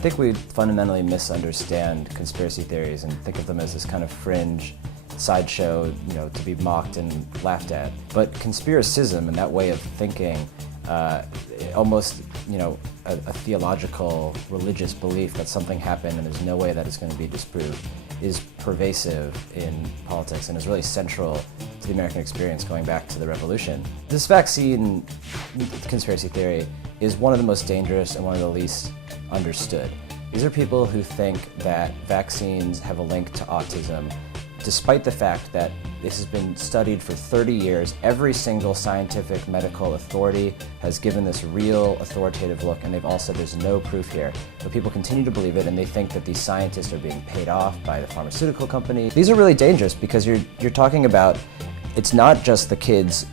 think we fundamentally misunderstand conspiracy theories and think of them as this kind of fringe sideshow, to be mocked and laughed at. But conspiracism and that way of thinking, almost, a theological, religious belief that something happened and there's no way that it's going to be disproved, is pervasive in politics and is really central to the American experience going back to the Revolution. This vaccine conspiracy theory is one of the most dangerous and one of the least understood. These are people who think that vaccines have a link to autism, despite the fact that this has been studied for 30 years. Every single scientific medical authority has given this real authoritative look, and they've all said there's no proof here. But people continue to believe it, and they think that these scientists are being paid off by the pharmaceutical company. These are really dangerous because you're talking about, it's not just the kids,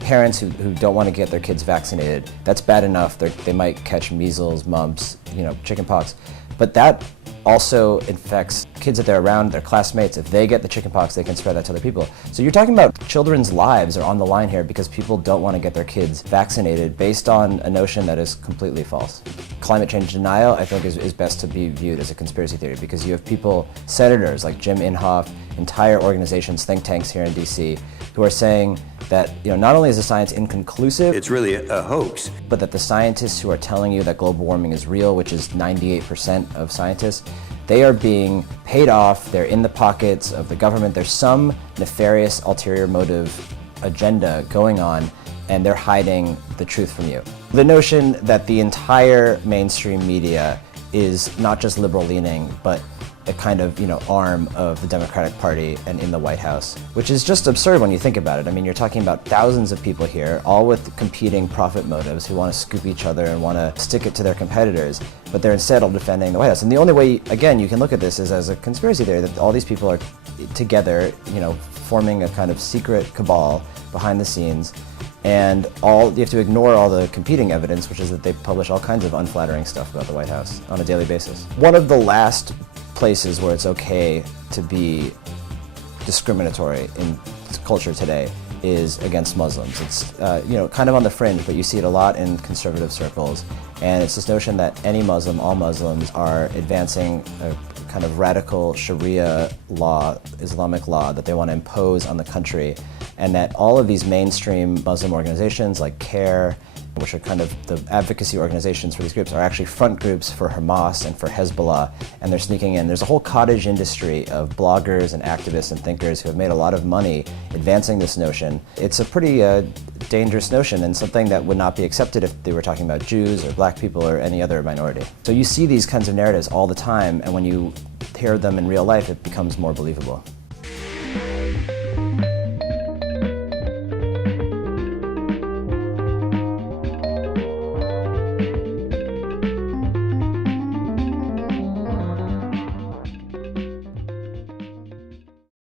parents who don't want to get their kids vaccinated. That's bad enough. They might catch measles, mumps, chicken pox. But that also infects kids that they're around, their classmates. If they get the chicken pox, they can spread that to other people. So you're talking about children's lives are on the line here because people don't want to get their kids vaccinated based on a notion that is completely false. Climate change denial, I think, is best to be viewed as a conspiracy theory because you have people, senators like Jim Inhofe, entire organizations, think tanks here in D.C., who are saying that not only is the science inconclusive, it's really a hoax, but that the scientists who are telling you that global warming is real, which is 98% of scientists, they are being paid off, they're in the pockets of the government, there's some nefarious ulterior motive agenda going on, and they're hiding the truth from you. The notion that the entire mainstream media is not just liberal-leaning, but a kind of, arm of the Democratic Party and in the White House, which is just absurd when you think about it. I mean, you're talking about thousands of people here, all with competing profit motives, who want to scoop each other and want to stick it to their competitors, but they're instead all defending the White House. And the only way, again, you can look at this is as a conspiracy theory, that all these people are together, forming a kind of secret cabal behind the scenes, and you have to ignore all the competing evidence, which is that they publish all kinds of unflattering stuff about the White House on a daily basis. One of the last places where it's okay to be discriminatory in culture today is against Muslims. It's kind of on the fringe, but you see it a lot in conservative circles, and it's this notion that any Muslim, all Muslims, are advancing a kind of radical Sharia law, Islamic law, that they want to impose on the country, and that all of these mainstream Muslim organizations like CARE, which are kind of the advocacy organizations for these groups, are actually front groups for Hamas and for Hezbollah, and they're sneaking in. There's a whole cottage industry of bloggers and activists and thinkers who have made a lot of money advancing this notion. It's a pretty dangerous notion, and something that would not be accepted if they were talking about Jews or black people or any other minority. So you see these kinds of narratives all the time, and when you hear them in real life, it becomes more believable.